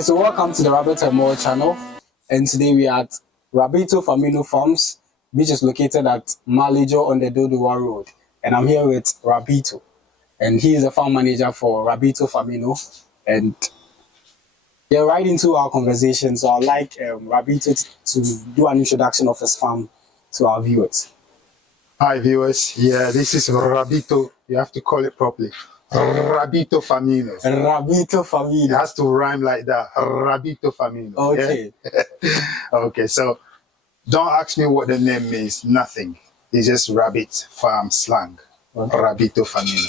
Okay, so welcome to the Rabbit and More channel. And today we are at Rabito Famino Farms, which is located at Malijo on the Dodowa Road. And I'm here with Rabito. And he is the farm manager for Rabito Famino. And we're right into our conversation. So I'd like Rabito to do an introduction of his farm to our viewers. Hi viewers, yeah, this is Rabito. You have to call it properly. Rabito Famino. Rabito Famino. It has to rhyme like that. Rabito Famino. Okay. Yeah? Okay, so don't ask me what the name means. Nothing. It's just rabbit farm slang. Okay. Rabito Famino.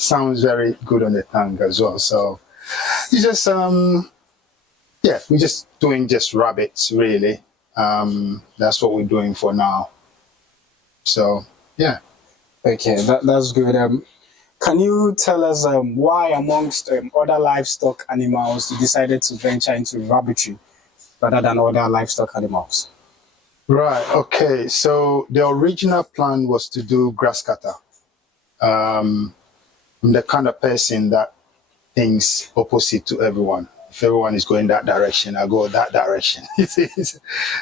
Sounds very good on the tongue as well. So it's just yeah, we're just doing just rabbits really. That's what we're doing for now. So yeah. Okay, that's good. Can you tell us why amongst other livestock animals you decided to venture into rabbitry rather than other livestock animals? Right, okay. So the original plan was to do grass cutter. I'm the kind of person that thinks opposite to everyone. If everyone is going that direction, I go that direction.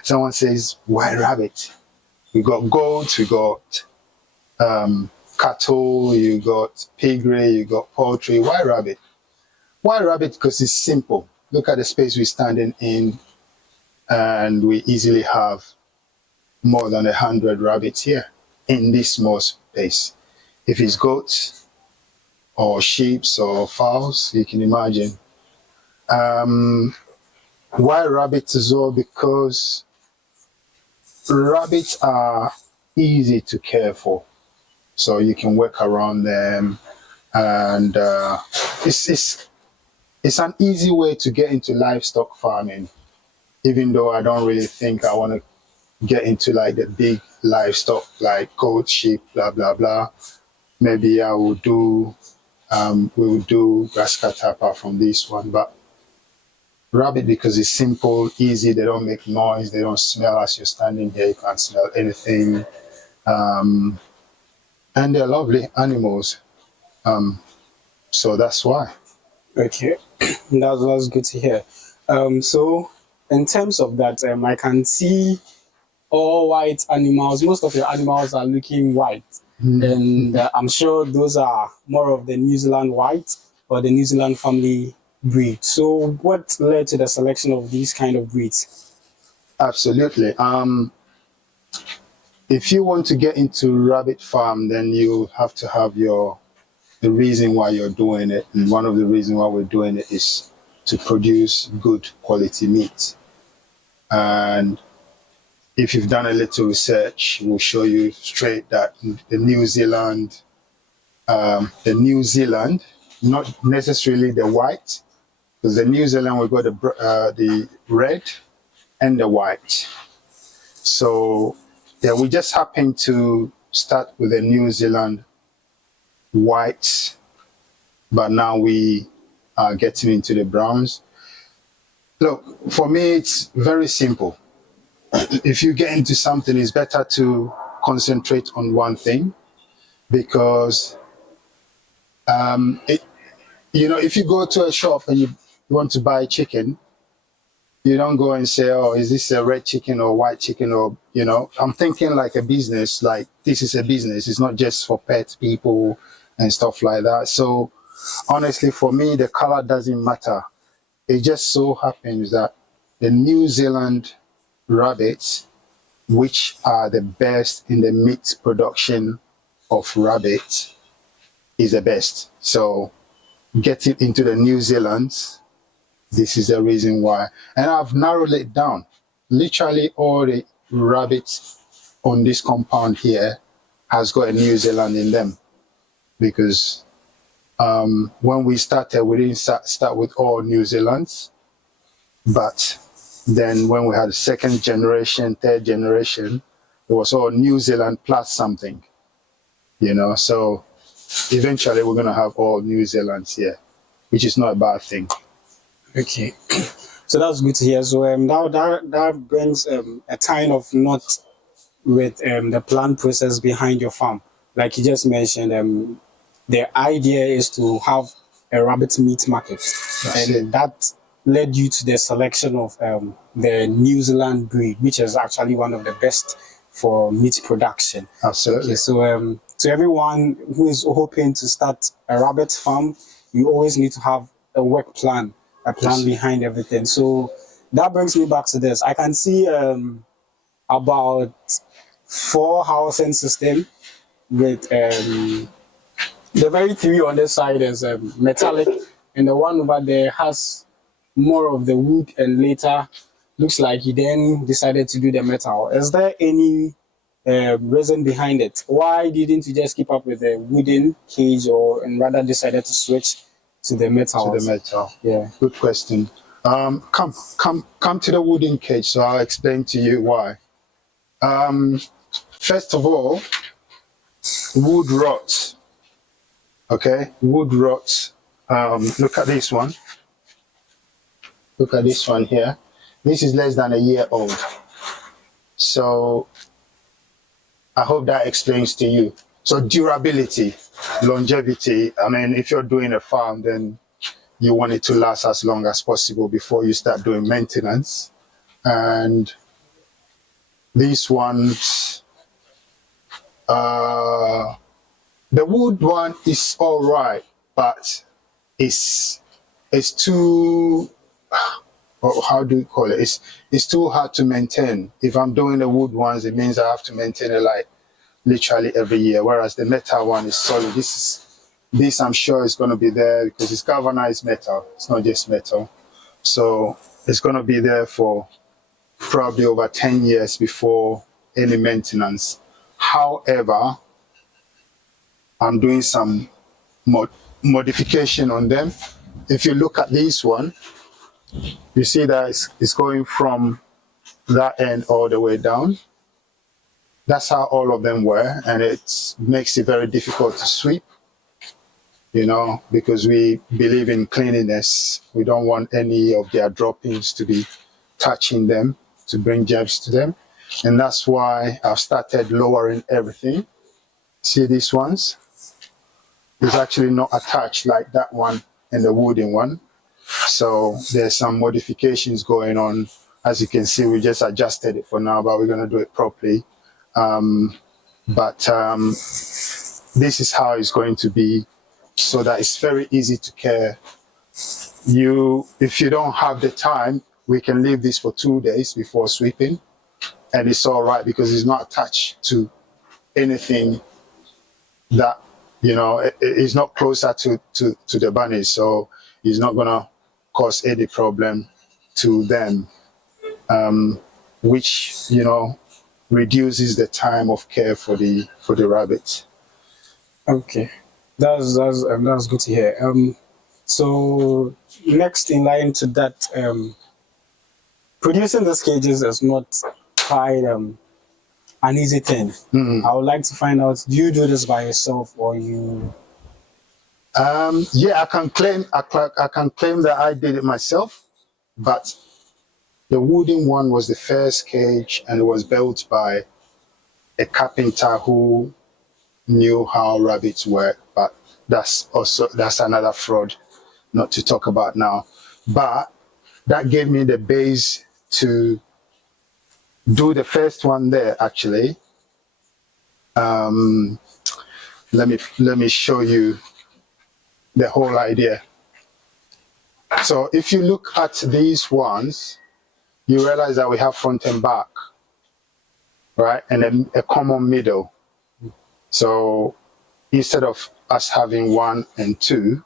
Someone says, why rabbit? We got goats, we got cattle, you got piggery, you got poultry. Why rabbit? Why rabbit? Because it's simple. Look at the space we're standing in, and we easily have more than 100 rabbits here in this small space. If it's goats or sheep or fowls, you can imagine. Why rabbits as well? Because rabbits are easy to care for. So you can work around them, and it's an easy way to get into livestock farming, even though I don't really think I want to get into like the big livestock like goat, sheep, blah blah blah. Maybe I will do we will do grass cutter apart from this one, but rabbit, because it's simple, easy, they don't make noise, they don't smell. As you're standing here, you can't smell anything, and they're lovely animals, so that's why. Okay, that's good to hear. So in terms of that, I can see all white animals. Most of your animals are looking white, and I'm sure those are more of the New Zealand white or the New Zealand family breed. So what led to the selection of these kind of breeds? Absolutely. If you want to get into rabbit farm, then you have to have the reason why you're doing it. And one of the reasons why we're doing it is to produce good quality meat. And if you've done a little research, we'll show you straight that the New Zealand, not necessarily the white, because the New Zealand, we got the red and the white. So yeah, we just happened to start with the New Zealand whites, but now we are getting into the browns. Look, for me, it's very simple. If you get into something, it's better to concentrate on one thing, because if you go to a shop and you want to buy chicken, you don't go and say, oh, is this a red chicken or white chicken? Or, I'm thinking like a business, like this is a business. It's not just for pet people and stuff like that. So honestly, for me, the color doesn't matter. It just so happens that the New Zealand rabbits, which are the best in the meat production of rabbits, is the best. So getting into the New Zealand's, this is the reason why. And I've narrowed it down. Literally all the rabbits on this compound here has got a New Zealand in them. Because when we started, we didn't start with all New Zealands. But then when we had second generation, third generation, it was all New Zealand plus something. So eventually we're going to have all New Zealands here, which is not a bad thing. Okay, so that's good to hear. So that brings a kind of knot with the plan process behind your farm. Like you just mentioned, the idea is to have a rabbit meat market, and that led you to the selection of the New Zealand breed, which is actually one of the best for meat production? Absolutely. Okay, so to everyone who is hoping to start a rabbit farm, you always need to have a work plan, a plan Yes. behind everything. So that brings me back to this. I can see about 4 housing system with the very three on this side is metallic, and the one over there has more of the wood, and later looks like he then decided to do the metal. Is there any reason behind it? Why didn't you just keep up with the wooden cage, or and rather decided to switch to the To the metals? metal. Yeah. Good question. Come to the wooden cage. So I'll explain to you why. First of all, wood rots. Okay, wood rots. Look at this one. Look at this one here. This is less than a year old. So I hope that explains to you. So durability, longevity. I mean, if you're doing a farm, then you want it to last as long as possible before you start doing maintenance. And these ones, the wood one is all right, but it's too, or how do you call it? It's too hard to maintain. If I'm doing the wood ones, it means I have to maintain it like literally every year. Whereas the metal one is solid. This I'm sure is going to be there because it's galvanized metal. It's not just metal, so it's going to be there for probably over 10 years before any maintenance. However, I'm doing some modification on them. If you look at this one, you see that it's going from that end all the way down. That's how all of them were, and it makes it very difficult to sweep, you know, because we believe in cleanliness. We don't want any of their droppings to be touching them, to bring germs to them. And that's why I've started lowering everything. See these ones? It's actually not attached like that one and the wooden one. So there's some modifications going on. As you can see, we just adjusted it for now, but we're going to do it properly. But this is how it's going to be, so that it's very easy to care. If you don't have the time, we can leave this for 2 days before sweeping, and it's all right because it's not attached to anything that, you know, it's not closer to the bunnies, so it's not gonna cause any problem to them, which, you know, reduces the time of care for the rabbits. Okay, that's good to hear. So next in line to that, producing these cages is not quite an easy thing. I would like to find out: do you do this by yourself, or you? Yeah, I can claim that I did it myself, but the wooden one was the first cage, and it was built by a carpenter who knew how rabbits work. But that's another fraud, not to talk about now. But that gave me the base to do the first one there. Actually, let me show you the whole idea. So if you look at these ones, you realize that we have front and back, right? And a common middle. So instead of us having 1 and 2,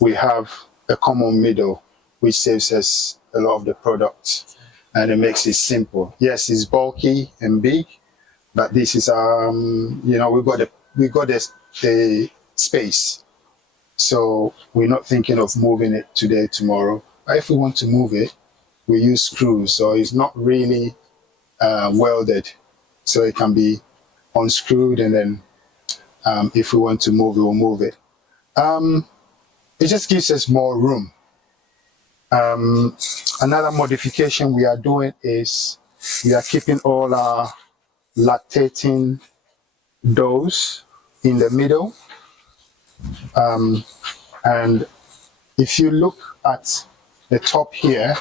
we have a common middle, which saves us a lot of the product, and it makes it simple. Yes, it's bulky and big, but this is you know, we got the space. So we're not thinking of moving it today, tomorrow. But if we want to move it, we use screws, so it's not really welded, so it can be unscrewed, and then if we want to move it, we'll move it. It just gives us more room. Another modification we are doing is we are keeping all our lactating does in the middle. And if you look at the top here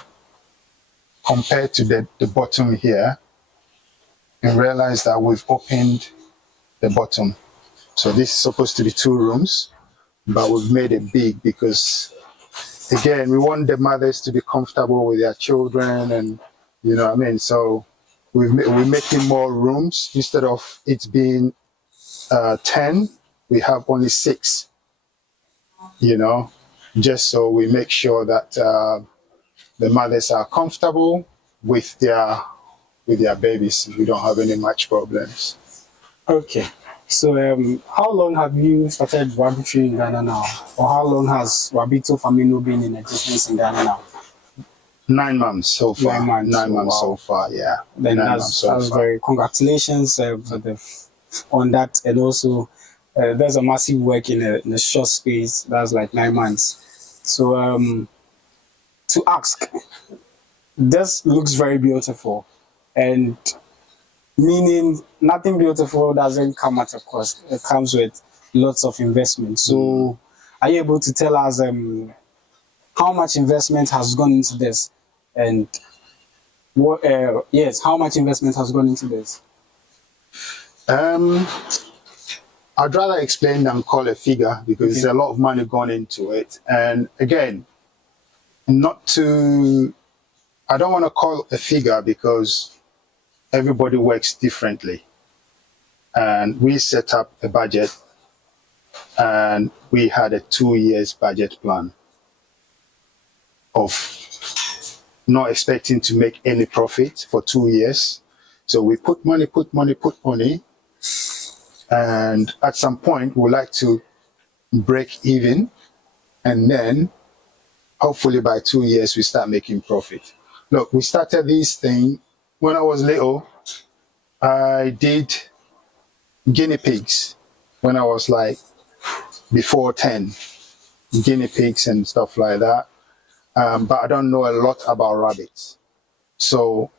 compared to the bottom here, and realize that we've opened the bottom. So this is supposed to be 2 rooms, but we've made it big because, again, we want the mothers to be comfortable with their children, and you know what I mean. So we're making more rooms. Instead of it being 10, we have only 6. You know, just so we make sure that the mothers are comfortable with their babies. We don't have any much problems. Okay. So, how long have you started rabbitry in Ghana now? Or how long has Rabito Famino been in existence in Ghana now? 9 months so far. 9 months. 9 months Wow. so far, yeah. Then 9 months so that's far. very congratulations on that, and also there's a massive work in a short space. That's like 9 months. So to ask, this looks very beautiful, and meaning nothing beautiful doesn't come at a cost. It comes with lots of investment. So are you able to tell us how much investment has gone into this, and what? Yes, how much investment has gone into this? I'd rather explain than call a figure because there's a lot of money gone into it. And again, I don't want to call a figure because everybody works differently. And we set up a budget, and we had a 2 years budget plan of not expecting to make any profit for 2 years. So we put money, and at some point we'd like to break even, and then hopefully by 2 years we start making profit. Look, we started this thing when I was little. I did guinea pigs when I was like before 10, guinea pigs and stuff like that. But I don't know a lot about rabbits. So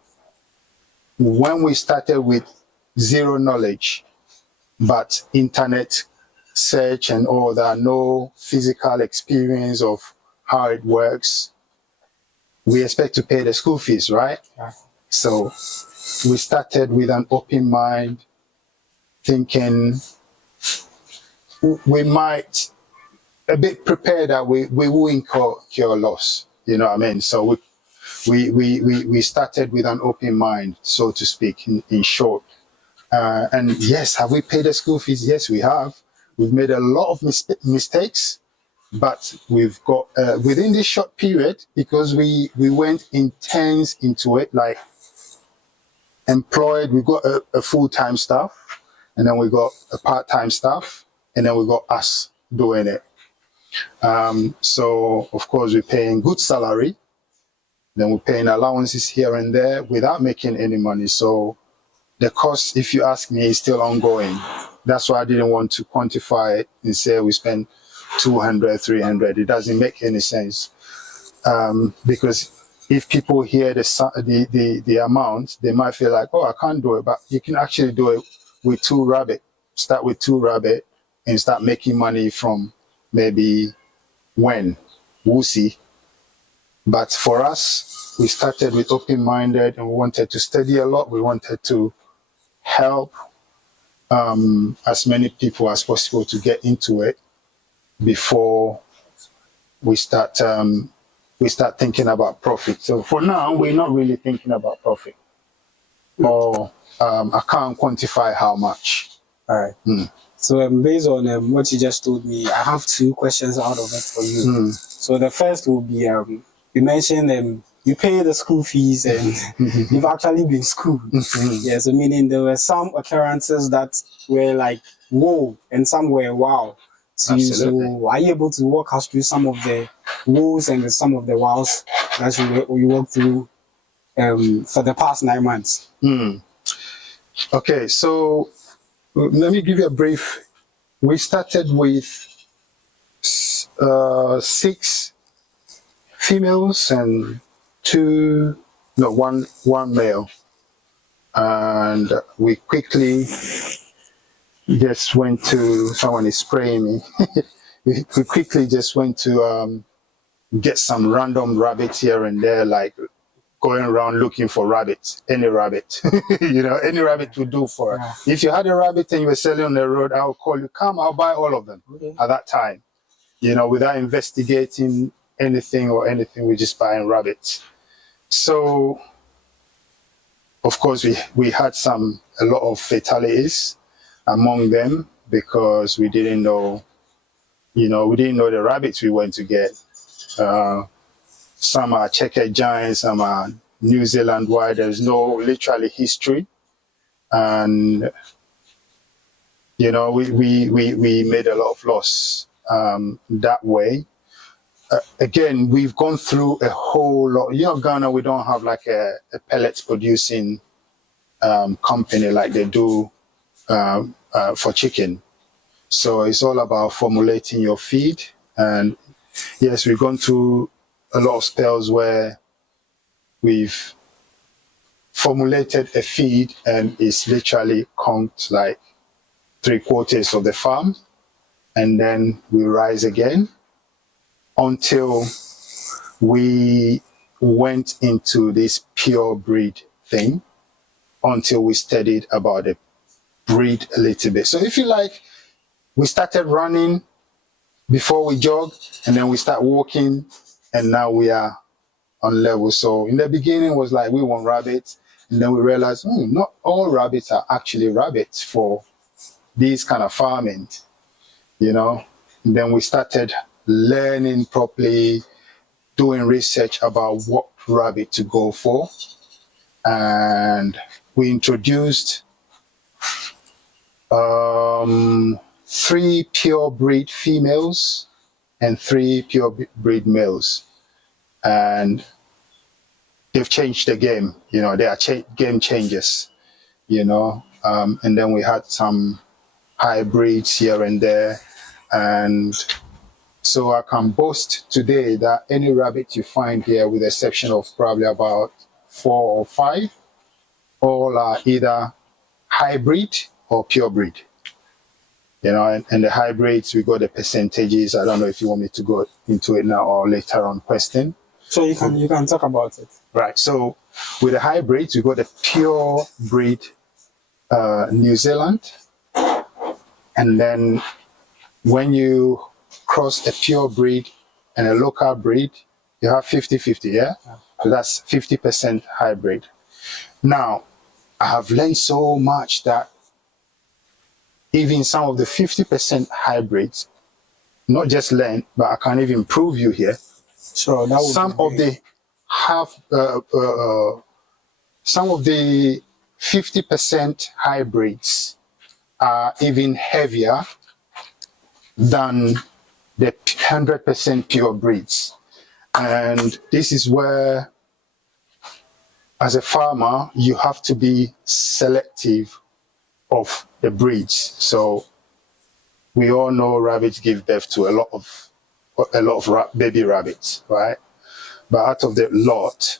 when we started with zero knowledge, but internet search and all that, no physical experience of how it works, we expect to pay the school fees, right? Yeah. So we started with an open mind, thinking we might a bit prepared that we will incur loss, you know what I mean? So we started with an open mind, so to speak, in short. And yes, have we paid the school fees? Yes, we have. We've made a lot of mistakes, but we've got within this short period, because we went intense into it, like employed. We got a full-time staff, and then we got a part-time staff, and then we got us doing it. So of course we're paying good salary, then we're paying allowances here and there without making any money. So the cost, if you ask me, is still ongoing. That's why I didn't want to quantify it and say we spend 200, 300. It doesn't make any sense. Because if people hear the amount, they might feel like, oh, I can't do it. But you can actually do it with 2 rabbit. Start with 2 rabbit and start making money from maybe when. We'll see. But for us, we started with open-minded, and we wanted to study a lot. We wanted to help as many people as possible to get into it before we start thinking about profit. So for now, we're not really thinking about profit, or I can't quantify how much. All right. So based on what you just told me, I have 2 questions out of it for you. So the first will be, you mentioned you pay the school fees and you've actually been schooled. Yeah, so meaning there were some occurrences that were like, whoa, and some were wow. So are you able to walk us through some of the woes and some of the wows that you walked through for the past 9 months? Okay, so let me give you a brief. We started with 6 females and one male, and we quickly just went to. Someone is spraying me. We quickly just went to get some random rabbits here and there, like going around looking for rabbits, any rabbit. Any rabbit would do for Yeah. us. If you had a rabbit and you were selling on the road, I'll call you, come, I'll buy all of them at that time. Without investigating anything, we're just buying rabbits. So, of course, we had a lot of fatalities among them because we didn't know, the rabbits we went to get. Some are checkered giants, some are New Zealand wide. There's no literally history. And, we made a lot of loss that way. Again, we've gone through a whole lot. Ghana, we don't have like a pellets producing company like they do for chicken. So it's all about formulating your feed. And yes, we've gone through a lot of spells where we've formulated a feed and it's literally conked like 3/4 of the farm. And then we rise again until we went into this pure breed thing, until we studied about the breed a little bit. So if you like, we started running before we jog, and then we start walking, and now we are on level. So in the beginning was like we want rabbits, and then we realized not all rabbits are actually rabbits for these kind of farming, And then we started learning properly, doing research about what rabbit to go for, and we introduced 3 pure breed females and 3 pure breed males, and they've changed the game. They are game changers. And then we had some hybrids here and there, and so I can boast today that any rabbit you find here, with the exception of probably about 4 or 5, all are either hybrid or pure breed. And the hybrids, we got the percentages. I don't know if you want me to go into it now or later on question. So you can talk about it. Right. So with the hybrids, we got the pure breed New Zealand. And then when you cross a pure breed and a local breed, you have 50-50, yeah? So that's 50% hybrid. Now, I have learned so much that even some of the 50% hybrids, not just learn, but I can even prove you here. Sure, that would Some of the some of the 50% hybrids are even heavier than the 100% pure breeds. And this is where, as a farmer, you have to be selective of the breeds. So we all know rabbits give birth to a lot of baby rabbits, right? But out of the lot,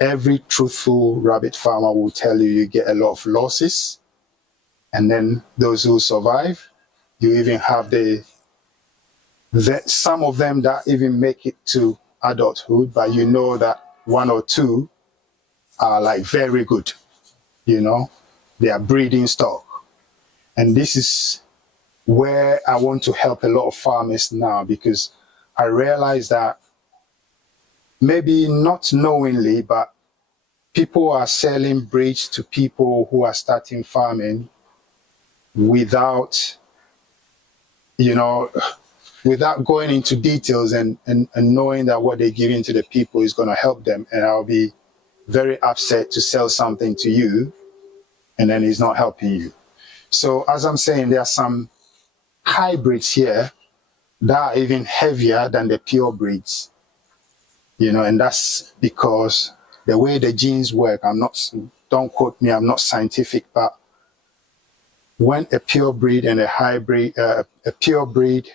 every truthful rabbit farmer will tell you get a lot of losses. And then those who survive, you even have some of them that even make it to adulthood, but you know that 1 or 2 are like very good, they are breeding stock. And this is where I want to help a lot of farmers now, because I realize that maybe not knowingly, but people are selling breeds to people who are starting farming without, without going into details and knowing that what they're giving to the people is going to help them. And I'll be very upset to sell something to you and then it's not helping you. So as I'm saying, there are some hybrids here that are even heavier than the pure breeds, and that's because the way the genes work, don't quote me, I'm not scientific, but when a pure breed and a hybrid, a pure breed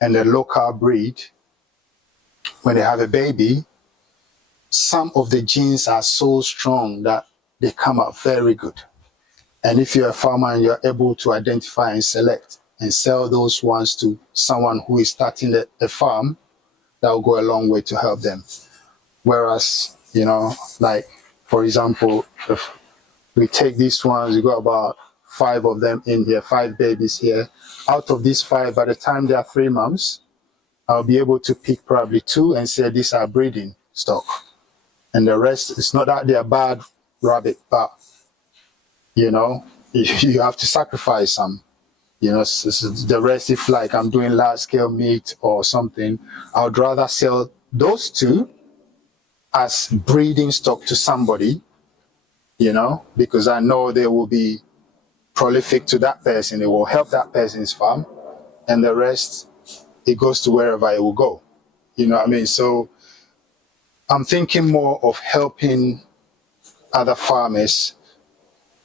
and a local breed, when they have a baby, some of the genes are so strong that they come out very good. And if you're a farmer and you're able to identify and select and sell those ones to someone who is starting a farm, that will go a long way to help them. Whereas, you know, like, for example, if we take these ones, we got about 5 of them in here, 5 babies here. Out of these 5, by the time they are 3 months, I'll be able to pick probably 2 and say these are breeding stock. And the rest, it's not that they're bad rabbit, but, you know, you have to sacrifice some. You know, the rest, if like I'm doing large scale meat or something, I would rather sell those 2 as breeding stock to somebody, you know, because I know they will be prolific to that person. It will help that person's farm, and the rest, it goes to wherever it will go. You know what I mean? So I'm thinking more of helping other farmers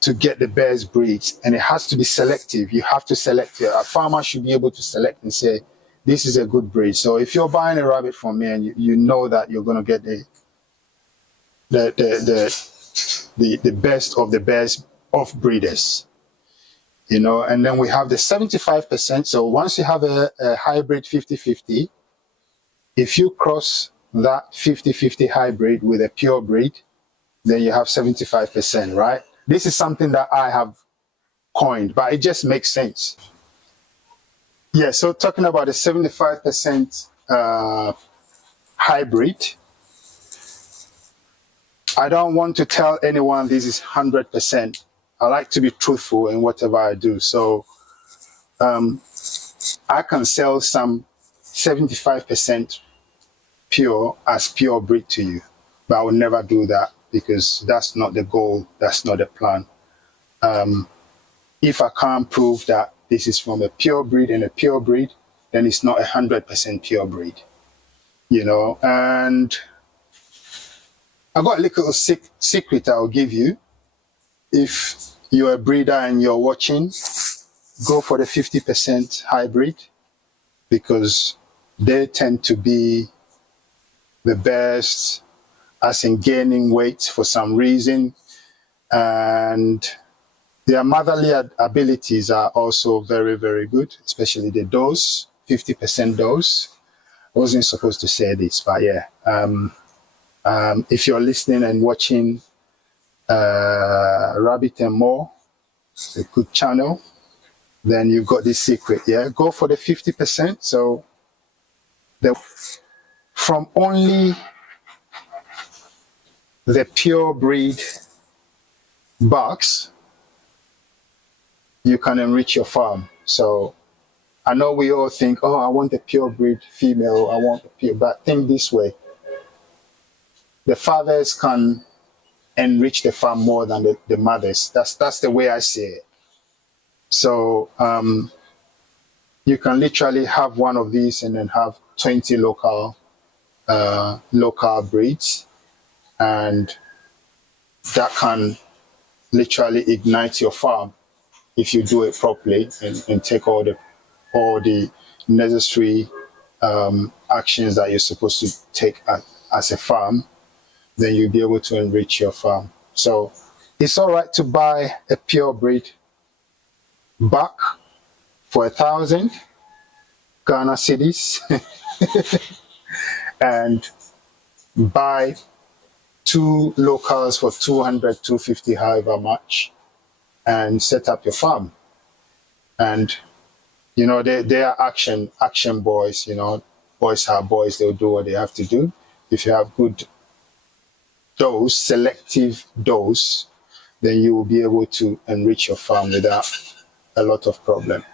to get the best breeds, and it has to be selective. You have to select. A farmer should be able to select and say, this is a good breed. So if you're buying a rabbit from me and you know that you're going to get the best of the best of breeders, you know. And then we have the 75%. So once you have a hybrid 50-50, if you cross that 50-50 hybrid with a pure breed, then you have 75%, right? This is something that I have coined, but it just makes sense. Yeah, so talking about the 75% hybrid, I don't want to tell anyone this is 100%. I like to be truthful in whatever I do. So I can sell some 75% pure as pure breed to you, but I will never do that because that's not the goal. That's not the plan. If I can't prove that this is from a pure breed and a pure breed, then it's not 100% pure breed, you know. And I got a little secret I'll give you. If you're a breeder and you're watching, go for the 50% hybrid because they tend to be the best as in gaining weight for some reason. And their motherly abilities are also very, very good, especially the dose, 50% dose. I wasn't supposed to say this, but yeah. If you're listening and watching Rabbit and More, a good channel, then you've got this secret, yeah? Go for the 50%. So from only the pure breed bucks, you can enrich your farm. So I know we all think, oh, I want a pure breed female, I want a pure, but think this way. The fathers can enrich the farm more than the mothers. That's the way I see it. So you can literally have one of these and then have 20 local breeds, and that can literally ignite your farm if you do it properly and take all the necessary actions that you're supposed to take as a farm. Then you'll be able to enrich your farm. So it's all right to buy a pure breed buck for 1,000 Ghana cedis and buy 2 locals for 200, 250, however much, and set up your farm. And you know, they are action boys. You know, boys are boys. They'll do what they have to do. If you have good dose, selective dose, then you will be able to enrich your farm without a lot of problem.